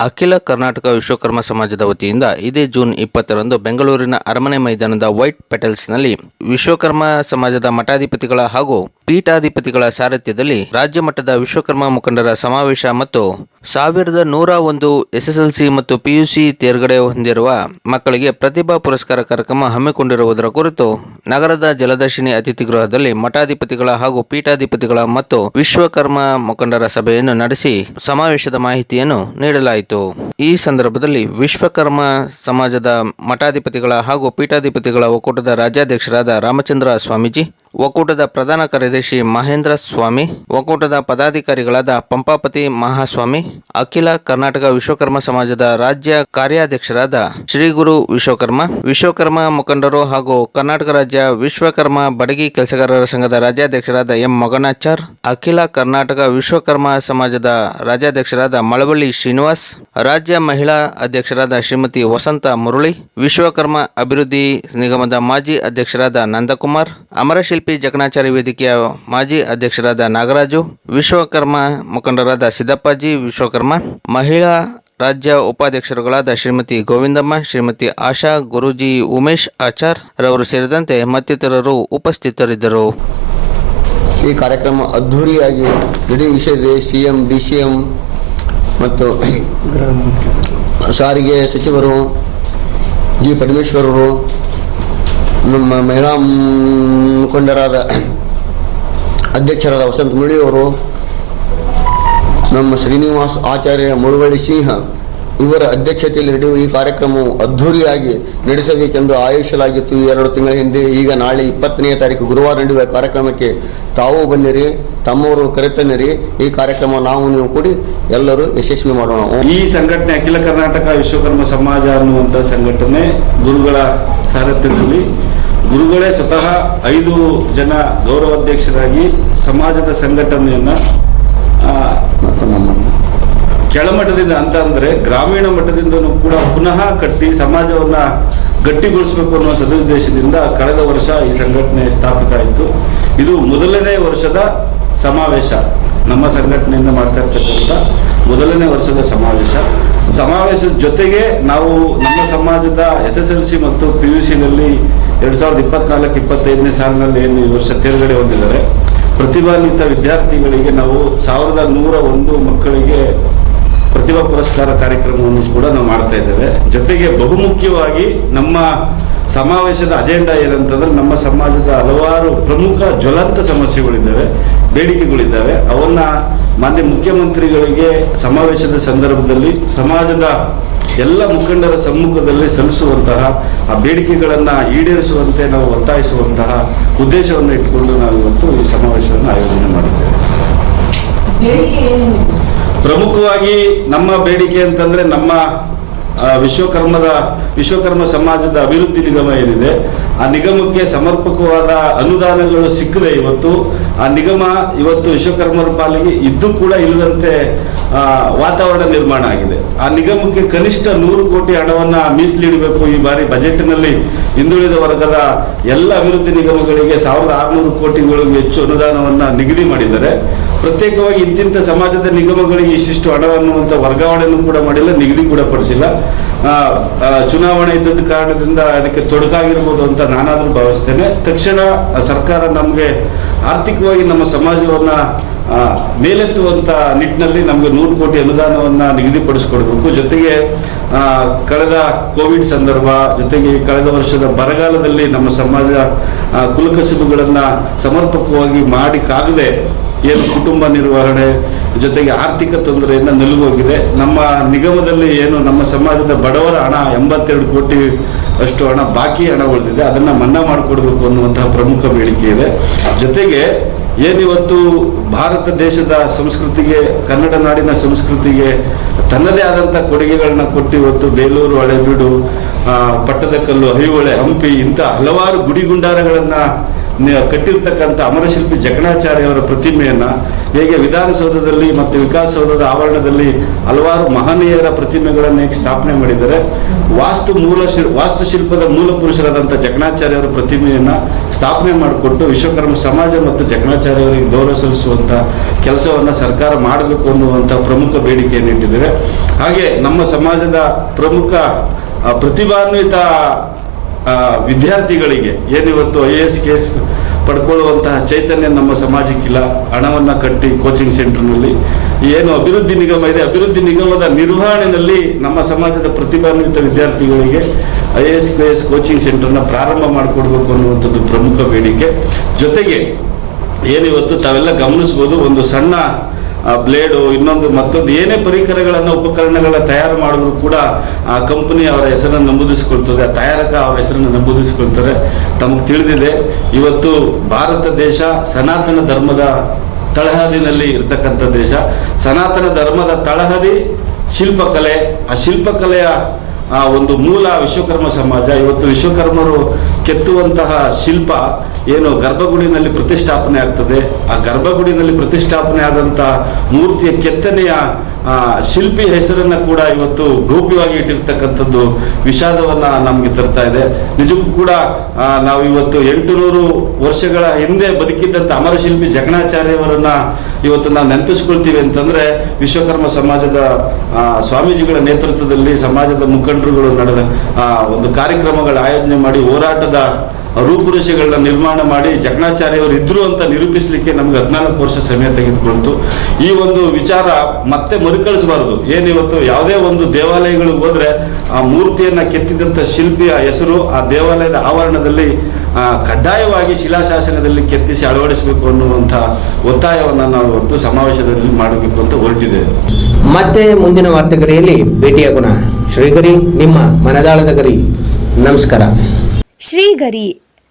ಅಖಿಲ ಕರ್ನಾಟಕ ವಿಶ್ವಕರ್ಮ ಸಮಾಜದ ವತಿಯಿಂದ ಇದೇ ಜೂನ್ ಇಪ್ಪತ್ತರಂದು ಬೆಂಗಳೂರಿನ ಅರಮನೆ ಮೈದಾನದ ವೈಟ್ ಪೆಟಲ್ಸ್ನಲ್ಲಿ ವಿಶ್ವಕರ್ಮ ಸಮಾಜದ ಮಠಾಧಿಪತಿಗಳ ಹಾಗೂ ಪೀಠಾಧಿಪತಿಗಳ ಸಾರಥ್ಯದಲ್ಲಿ ರಾಜ್ಯ ಮಟ್ಟದ ವಿಶ್ವಕರ್ಮ ಮುಖಂಡರ ಸಮಾವೇಶ ಮತ್ತು ಸಾವಿರದ ನೂರ ಒಂದು ಎಸ್ಎಸ್ಎಲ್ಸಿ ಮತ್ತು ಪಿಯುಸಿ ತೇರ್ಗಡೆ ಹೊಂದಿರುವ ಮಕ್ಕಳಿಗೆ ಪ್ರತಿಭಾ ಪುರಸ್ಕಾರ ಕಾರ್ಯಕ್ರಮ ಹಮ್ಮಿಕೊಂಡಿರುವುದರ ಕುರಿತು ನಗರದ ಜಲದರ್ಶಿನಿ ಅತಿಥಿ ಗೃಹದಲ್ಲಿ ಮಠಾಧಿಪತಿಗಳ ಹಾಗೂ ಪೀಠಾಧಿಪತಿಗಳ ಮತ್ತು ವಿಶ್ವಕರ್ಮ ಮುಖಂಡರ ಸಭೆಯನ್ನು ನಡೆಸಿ ಸಮಾವೇಶದ ಮಾಹಿತಿಯನ್ನು ನೀಡಲಾಯಿತು. ಈ ಸಂದರ್ಭದಲ್ಲಿ ವಿಶ್ವಕರ್ಮ ಸಮಾಜದ ಮಠಾಧಿಪತಿಗಳ ಹಾಗೂ ಪೀಠಾಧಿಪತಿಗಳ ಒಕ್ಕೂಟದ ರಾಜ್ಯಾಧ್ಯಕ್ಷರಾದ ರಾಮಚಂದ್ರ ಸ್ವಾಮೀಜಿ ಒಕ್ಕೂಟದ ಪ್ರಧಾನ ಕಾರ್ಯದರ್ಶಿ ಮಹೇಂದ್ರ ಸ್ವಾಮಿ, ಒಕ್ಕೂಟದ ಪದಾಧಿಕಾರಿಗಳಾದ ಪಂಪಾಪತಿ ಮಹಾಸ್ವಾಮಿ, ಅಖಿಲ ಕರ್ನಾಟಕ ವಿಶ್ವಕರ್ಮ ಸಮಾಜದ ರಾಜ್ಯ ಕಾರ್ಯಾಧ್ಯಕ್ಷರಾದ ಶ್ರೀ ಗುರು ವಿಶ್ವಕರ್ಮ ವಿಶ್ವಕರ್ಮ ಮುಖಂಡರು ಹಾಗೂ ಕರ್ನಾಟಕ ರಾಜ್ಯ ವಿಶ್ವಕರ್ಮ ಬಡಗಿ ಕೆಲಸಗಾರರ ಸಂಘದ ರಾಜ್ಯಾಧ್ಯಕ್ಷರಾದ ಎಂ ಮಗನಾಚಾರ್ ಅಖಿಲ ಕರ್ನಾಟಕ ವಿಶ್ವಕರ್ಮ ಸಮಾಜದ ರಾಜ್ಯಾಧ್ಯಕ್ಷರಾದ ಮಳವಳ್ಳಿ ಶ್ರೀನಿವಾಸ್, ರಾಜ್ಯ ಮಹಿಳಾ ಅಧ್ಯಕ್ಷರಾದ ಶ್ರೀಮತಿ ವಸಂತ ಮುರುಳಿ, ವಿಶ್ವಕರ್ಮ ಅಭಿವೃದ್ಧಿ ನಿಗಮದ ಮಾಜಿ ಅಧ್ಯಕ್ಷರಾದ ನಂದಕುಮಾರ್, ಅಮರಶಿಲ್ಪಿ ಜಕಣಾಚಾರಿ ವೇದಿಕೆಯ ಮಾಜಿ ಅಧ್ಯಕ್ಷರಾದ ನಾಗರಾಜು ವಿಶ್ವಕರ್ಮ ಮುಖಂಡರಾದ ಸಿದ್ದಪ್ಪಾಜಿ ವಿಶ್ವಕರ್ಮ ಮಹಿಳಾ ರಾಜ್ಯ ಉಪಾಧ್ಯಕ್ಷರುಗಳಾದ ಶ್ರೀಮತಿ ಗೋವಿಂದಮ್ಮ ಶ್ರೀಮತಿ ಆಶಾ ಗುರುಜಿ ಉಮೇಶ್ ಆಚಾರ್ ರವರು ಸೇರಿದಂತೆ ಮತ್ತಿತರರು ಉಪಸ್ಥಿತರಿದ್ದರು. ಈ ಕಾರ್ಯಕ್ರಮ ಅದ್ಧೂರಿಯಾಗಿ ಇಡೀ ವಿಷಯದ C M D C M ಮತ್ತು ಸಾರಿಗೆ ಸಚಿವರು ಜಿ ಪರಮೇಶ್ವರರು ನಮ್ಮ ಮಹಿಳಾ ಮುಖಂಡರಾದ ಅಧ್ಯಕ್ಷರಾದ ವಸಂತ ಮುಳಿಯವರು ನಮ್ಮ ಶ್ರೀನಿವಾಸ್ ಆಚಾರ್ಯ ಮುಳುವಳ್ಳಿ ಸಿಂಹ ಇವರ ಅಧ್ಯಕ್ಷತೆಯಲ್ಲಿ ನಡೆಯುವ ಈ ಕಾರ್ಯಕ್ರಮವು ಅದ್ಧೂರಿಯಾಗಿ ನಡೆಸಬೇಕೆಂದು ಆಯೋಜಿಸಲಾಗಿತ್ತು. ಎರಡು ತಿಂಗಳ ಹಿಂದೆ ಈಗ ನಾಳೆ ಇಪ್ಪತ್ತನೇ ತಾರೀಕು ಗುರುವಾರ ನಡೆಯುವ ಕಾರ್ಯಕ್ರಮಕ್ಕೆ ತಾವು ಬನ್ನಿರಿ ತಮ್ಮವರು ಕರೆತನ್ನಿರಿ. ಈ ಕಾರ್ಯಕ್ರಮ ನಾವು ನೀವು ಕೂಡಿ ಎಲ್ಲರೂ ಯಶಸ್ವಿ ಮಾಡೋಣ. ಈ ಸಂಘಟನೆ ಅಖಿಲ ಕರ್ನಾಟಕ ವಿಶ್ವಕರ್ಮ ಸಮಾಜ ಅನ್ನುವಂಥ ಸಂಘಟನೆ ಗುರುಗಳ ಸಾರಥ್ಯದಲ್ಲಿ ಗುರುಗಳೇ ಸ್ವತಃ ಐದು ಜನ ಗೌರವಾಧ್ಯಕ್ಷರಾಗಿ ಸಮಾಜದ ಸಂಘಟನೆಯನ್ನ ಕೆಳಮಟ್ಟದಿಂದ ಅಂತ ಅಂದ್ರೆ ಗ್ರಾಮೀಣ ಮಟ್ಟದಿಂದನೂ ಕೂಡ ಪುನಃ ಕಟ್ಟಿ ಸಮಾಜವನ್ನ ಗಟ್ಟಿಗೊಳಿಸಬೇಕು ಅನ್ನೋ ಸದುದ್ದೇಶದಿಂದ ಕಳೆದ ವರ್ಷ ಈ ಸಂಘಟನೆ ಸ್ಥಾಪಿತ ಆಯಿತು ಇದು ಮೊದಲನೇ ವರ್ಷದ ಸಮಾವೇಶ. ನಮ್ಮ ಸಂಘಟನೆಯಿಂದ ಮಾಡ್ತಾ ಇರ್ತಕ್ಕಂಥ ಮೊದಲನೇ ವರ್ಷದ ಸಮಾವೇಶ. ಸಮಾವೇಶದ ಜೊತೆಗೆ ನಾವು ನಮ್ಮ ಸಮಾಜದ ಎಸ್ ಎಸ್ ಎಲ್ ಸಿ ಮತ್ತು ಪಿ ಯು ಸಿನಲ್ಲಿ ಎರಡ್ ಸಾವಿರದ ಇಪ್ಪತ್ನಾಲ್ಕು, ಇಪ್ಪತ್ತೈದನೇ ಸಾಲಿನಲ್ಲಿ ಏನು ಈ ವರ್ಷ ತೇರ್ಗಡೆ ಹೊಂದಿದ್ದಾರೆ. ಪ್ರತಿಭಾನ್ವಿತ ವಿದ್ಯಾರ್ಥಿಗಳಿಗೆ ನಾವು ಸಾವಿರದ ನೂರ ಒಂದು ಮಕ್ಕಳಿಗೆ ಪ್ರತಿಭಾ ಪುರಸ್ಕಾರ ಕಾರ್ಯಕ್ರಮವನ್ನು ಕೂಡ ನಾವು ಮಾಡ್ತಾ ಇದ್ದೇವೆ. ಜೊತೆಗೆ ಬಹುಮುಖ್ಯವಾಗಿ ನಮ್ಮ ಸಮಾವೇಶದ ಅಜೆಂಡಾ ಏನಂತಂದ್ರೆ ನಮ್ಮ ಸಮಾಜದ ಹಲವಾರು ಪ್ರಮುಖ ಜ್ವಲಂತ ಸಮಸ್ಯೆಗಳಿದ್ದಾವೆ, ಬೇಡಿಕೆಗಳಿದ್ದಾವೆ. ಅವನ್ನ ಮಾನ್ಯ ಮುಖ್ಯಮಂತ್ರಿಗಳಿಗೆ ಸಮಾವೇಶದ ಸಂದರ್ಭದಲ್ಲಿ ಸಮಾಜದ ಎಲ್ಲ ಮುಖಂಡರ ಸಮ್ಮುಖದಲ್ಲಿ ಸಲ್ಲಿಸುವಂತಹ ಆ ಬೇಡಿಕೆಗಳನ್ನ ಈಡೇರಿಸುವಂತೆ ನಾವು ಒತ್ತಾಯಿಸುವಂತಹ ಉದ್ದೇಶವನ್ನು ಇಟ್ಟುಕೊಂಡು ನಾವು ಇವತ್ತು ಈ ಸಮಾವೇಶವನ್ನು ಆಯೋಜನೆ ಮಾಡಿದ್ದೇವೆ ಪ್ರಮುಖವಾಗಿ ನಮ್ಮ ಬೇಡಿಕೆ ಅಂತಂದ್ರೆ ನಮ್ಮ ವಿಶ್ವಕರ್ಮದ, ವಿಶ್ವಕರ್ಮ ಸಮಾಜದ ಅಭಿವೃದ್ಧಿ ನಿಗಮ ಏನಿದೆ, ಆ ನಿಗಮಕ್ಕೆ ಸಮರ್ಪಕವಾದ ಅನುದಾನಗಳು ಸಿಕ್ಕದೆ ಇವತ್ತು, ಆ ನಿಗಮ ಇವತ್ತು ವಿಶ್ವಕರ್ಮರ ಪಾಲಿಗೆ ಇದ್ದು ಕೂಡ ಇಲ್ಲದಂತೆ ವಾತಾವರಣ ನಿರ್ಮಾಣ ಆಗಿದೆ. ಆ ನಿಗಮಕ್ಕೆ ಕನಿಷ್ಠ ನೂರು ಕೋಟಿ ಹಣವನ್ನ ಮೀಸಲಿಡಬೇಕು ಈ ಬಾರಿ ಬಜೆಟ್ನಲ್ಲಿ ಹಿಂದುಳಿದ ವರ್ಗದ ಎಲ್ಲ ಅಭಿವೃದ್ಧಿ ನಿಗಮಗಳಿಗೆ ಸಾವಿರದ ಆರುನೂರು ಕೋಟಿಗಳಿಗೂ ಹೆಚ್ಚು ಅನುದಾನವನ್ನು ನಿಗದಿ ಮಾಡಿದ್ದಾರೆ. ಪ್ರತ್ಯೇಕವಾಗಿ ಇಂತಿಂಥ ಸಮಾಜದ ನಿಗಮಗಳಿಗೆ ಇಷ್ಟಿಷ್ಟು ಹಣ ಅನ್ನುವಂಥ ವರ್ಗಾವಣೆಯನ್ನು ಕೂಡ ಮಾಡಿಲ್ಲ, ನಿಗದಿ ಕೂಡ ಪಡಿಸಿಲ್ಲ. ಚುನಾವಣೆ ಇದ್ದದ ಕಾರಣದಿಂದ ಅದಕ್ಕೆ ತೊಡಕಾಗಿರ್ಬೋದು ಅಂತ ನಾನಾದರೂ ಭಾವಿಸ್ತೇನೆ. ತಕ್ಷಣ ಸರ್ಕಾರ ನಮಗೆ ಆರ್ಥಿಕವಾಗಿ ನಮ್ಮ ಸಮಾಜವನ್ನ ಮೇಲೆತ್ತುವಂತ ನಿಟ್ಟಿನಲ್ಲಿ ನಮಗೆ ನೂರು ಕೋಟಿ ಅನುದಾನವನ್ನ ನಿಗದಿಪಡಿಸಿಕೊಡ್ಬೇಕು. ಜೊತೆಗೆ ಕಳೆದ ಕೋವಿಡ್ ಸಂದರ್ಭ, ಜೊತೆಗೆ ಕಳೆದ ವರ್ಷದ ಬರಗಾಲದಲ್ಲಿ ನಮ್ಮ ಸಮಾಜ ಕುಲಕಸುಬುಗಳನ್ನ ಸಮರ್ಪಕವಾಗಿ ಮಾಡಿಕಾಗದೆ ಏನು ಕುಟುಂಬ ನಿರ್ವಹಣೆ, ಜೊತೆಗೆ ಆರ್ಥಿಕ ತೊಂದರೆಯನ್ನು ನಲುಗೋಗಿದೆ. ನಮ್ಮ ನಿಗಮದಲ್ಲಿ ಏನು ನಮ್ಮ ಸಮಾಜದ ಬಡವರ ಹಣ ಎಂಬತ್ತೆರಡು ಕೋಟಿ ಅಷ್ಟು ಹಣ, ಬಾಕಿ ಹಣ ಉಳಿದಿದೆ. ಅದನ್ನ ಮನ್ನಾ ಮಾಡಿಕೊಡ್ಬೇಕು ಅನ್ನುವಂತಹ ಪ್ರಮುಖ ಬೇಡಿಕೆ ಇದೆ. ಜೊತೆಗೆ ಏನಿವತ್ತು ಭಾರತ ದೇಶದ ಸಂಸ್ಕೃತಿಗೆ, ಕನ್ನಡ ನಾಡಿನ ಸಂಸ್ಕೃತಿಗೆ ತನ್ನದೇ ಆದಂಥ ಕೊಡುಗೆಗಳನ್ನ ಕೊಟ್ಟು ಇವತ್ತು. ಬೇಲೂರು, ಹಳೆಬೀಡು ಪಟ್ಟದಕಲ್ಲು ಐಹೊಳೆ ಹಂಪಿ ಇಂಥ ಹಲವಾರು ಗುಡಿ ಗುಂಡಾರಗಳನ್ನ ನೆ- ಕಟ್ಟಿರ್ತಕ್ಕಂಥ ಅಮರಶಿಲ್ಪಿ ಜಕಣಾಚಾರ್ಯವರ ಪ್ರತಿಮೆಯನ್ನ ಹೇಗೆ ವಿಧಾನಸೌಧದಲ್ಲಿ ಮತ್ತು ವಿಕಾಸಸೌಧದ ಆವರಣದಲ್ಲಿ ಹಲವಾರು ಮಹನೀಯರ ಪ್ರತಿಮೆಗಳನ್ನು ಹೇಗೆ ಸ್ಥಾಪನೆ ಮಾಡಿದ್ದಾರೆ, ವಾಸ್ತು ಮೂಲ ಶಿಲ್- ವಾಸ್ತುಶಿಲ್ಪದ ಮೂಲ ಪುರುಷರಾದಂಥ ಜಕಣಾಚಾರ್ಯವರ ಪ್ರತಿಮೆಯನ್ನ ಸ್ಥಾಪನೆ ಮಾಡಿಕೊಟ್ಟು ವಿಶ್ವಕರ್ಮ ಸಮಾಜ ಮತ್ತು ಜಕಣಾಚಾರ್ಯವರಿಗೆ ಗೌರವ ಸಲ್ಲಿಸುವಂಥ ಕೆಲಸವನ್ನ ಸರ್ಕಾರ ಮಾಡಬೇಕು ಅನ್ನುವಂಥ ಪ್ರಮುಖ ಬೇಡಿಕೆಯನ್ನು ಇಟ್ಟಿದ್ದಾರೆ. ಹಾಗೆ ನಮ್ಮ ಸಮಾಜದ ಪ್ರಮುಖ ಪ್ರತಿಭಾನ್ವಿತ ವಿದ್ಯಾರ್ಥಿಗಳಿಗೆ ಏನಿವತ್ತು I A S K S ಪಡ್ಕೊಳ್ಳುವಂತಹ ಚೈತನ್ಯ ನಮ್ಮ ಸಮಾಜಕ್ಕಿಲ್ಲ. ಹಣವನ್ನ ಕಟ್ಟಿ ಕೋಚಿಂಗ್ ಸೆಂಟರ್ನಲ್ಲಿ ಏನು ಅಭಿವೃದ್ಧಿ ನಿಗಮ ಇದೆ, ಅಭಿವೃದ್ಧಿ ನಿಗಮದ ನಿರ್ವಹಣೆಯಲ್ಲಿ ನಮ್ಮ ಸಮಾಜದ ಪ್ರತಿಭಾನ್ವಿತ ವಿದ್ಯಾರ್ಥಿಗಳಿಗೆ I A S K S coaching ಸೆಂಟರ್ನ ಪ್ರಾರಂಭ ಮಾಡಿಕೊಡ್ಬೇಕು ಅನ್ನುವಂಥದ್ದು ಪ್ರಮುಖ ಬೇಡಿಕೆ. ಜೊತೆಗೆ ಏನಿವತ್ತು ತಾವೆಲ್ಲ ಗಮನಿಸ್ಬೋದು, ಒಂದು ಸಣ್ಣ ಬ್ಲೇಡು, ಇನ್ನೊಂದು ಮತ್ತೊಂದು ಏನೇ ಪರಿಕರಗಳನ್ನು ಉಪಕರಣಗಳ ತಯಾರು ಮಾಡಿದ್ರು ಕೂಡ ಆ ಕಂಪನಿ ಅವರ ಹೆಸರನ್ನು ನಮೂದಿಸಿಕೊಳ್ತದೆ. ಆ ತಯಾರಕ ಅವರ ಹೆಸರನ್ನು ನಮೂದಿಸಿಕೊಳ್ತಾರೆ. ತಮಗೆ ತಿಳಿದಿದೆ, ಇವತ್ತು ಭಾರತ ದೇಶ ಸನಾತನ ಧರ್ಮದ ತಳಹದಿನಲ್ಲಿ ಇರ್ತಕ್ಕಂಥ ದೇಶ. ಸನಾತನ ಧರ್ಮದ ತಳಹದಿ ಶಿಲ್ಪಕಲೆ, ಆ ಶಿಲ್ಪಕಲೆಯ, ಆ ಒಂದು ಮೂಲ ವಿಶ್ವಕರ್ಮ ಸಮಾಜ. ಇವತ್ತು ವಿಶ್ವಕರ್ಮರು ಕೆತ್ತುವಂತಹ ಶಿಲ್ಪ ಏನು ಗರ್ಭಗುಡಿನಲ್ಲಿ ಪ್ರತಿಷ್ಠಾಪನೆ ಆಗ್ತದೆ. ಆ ಗರ್ಭಗುಡಿನಲ್ಲಿ ಪ್ರತಿಷ್ಠಾಪನೆ ಆದಂತಹ ಮೂರ್ತಿಯ ಕೆತ್ತನೆಯ ಶಿಲ್ಪಿ ಹೆಸರನ್ನ ಕೂಡ ಇವತ್ತು ಗೌಪ್ಯವಾಗಿ ಇಟ್ಟಿರ್ತಕ್ಕಂಥದ್ದು ವಿಷಾದವನ್ನ ನಮ್ಗೆ ತರ್ತಾ ಇದೆ. ನಿಜಕ್ಕೂ ಕೂಡ ನಾವು ಇವತ್ತು ಎಂಟುನೂರು ವರ್ಷಗಳ ಹಿಂದೆ ಬದುಕಿದ್ದಂತ ಅಮರಶಿಲ್ಪಿ ಜಗಣಾಚಾರ್ಯವರನ್ನ ಇವತ್ತು ನಾವು ನೆನಪಿಸ್ಕೊಳ್ತೀವಿ ಅಂತಂದ್ರೆ ವಿಶ್ವಕರ್ಮ ಸಮಾಜದ ಸ್ವಾಮೀಜಿಗಳ ನೇತೃತ್ವದಲ್ಲಿ ಸಮಾಜದ ಮುಖಂಡರುಗಳು ನಡೆದ ಒಂದು ಕಾರ್ಯಕ್ರಮಗಳ ಆಯೋಜನೆ ಮಾಡಿ ಹೋರಾಟದ ರೂಪುರೇಷೆಗಳನ್ನ ನಿರ್ಮಾಣ ಮಾಡಿ ಜಕಣಾಚಾರ್ಯವರು ಇದ್ರು ಅಂತ ನಿರೂಪಿಸಲಿಕ್ಕೆ ನಮ್ಗೆ ಹದಿನಾಲ್ಕು ವರ್ಷ ಸಮಯ ತೆಗೆದುಕೊಳ್ತು ಈ ಒಂದು ವಿಚಾರ ಮತ್ತೆ ಮರುಕಳಿಸಬಾರದು. ಏನಿವತ್ತು ಯಾವುದೇ ಒಂದು ದೇವಾಲಯಗಳಿಗೆ ಹೋದ್ರೆ ಆ ಮೂರ್ತಿಯನ್ನ ಕೆತ್ತಿದಂತ ಶಿಲ್ಪಿಯ ಹೆಸರು ಆ ದೇವಾಲಯದ ಆವರಣದಲ್ಲಿ ಆ, ಕಡ್ಡಾಯವಾಗಿ ಶಿಲಾಶಾಸನದಲ್ಲಿ ಕೆತ್ತಿಸಿ ಅಳವಡಿಸಬೇಕು ಅನ್ನುವಂತಹ ಒತ್ತಾಯವನ್ನ ನಾವು ಇವತ್ತು ಸಮಾವೇಶದಲ್ಲಿ ಮಾಡಬೇಕು ಅಂತ ಹೊರಟಿದೆ ಮತ್ತೆ ಮುಂದಿನ ವಾರ್ತೆಗರಿಯಲ್ಲಿ ಭೇಟಿಯಾಗೋಣ ಶ್ರೀಗರಿ ನಿಮ್ಮ ಮನದಾಳದ ಗರಿ. ನಮಸ್ಕಾರ. ಶ್ರೀಗರಿ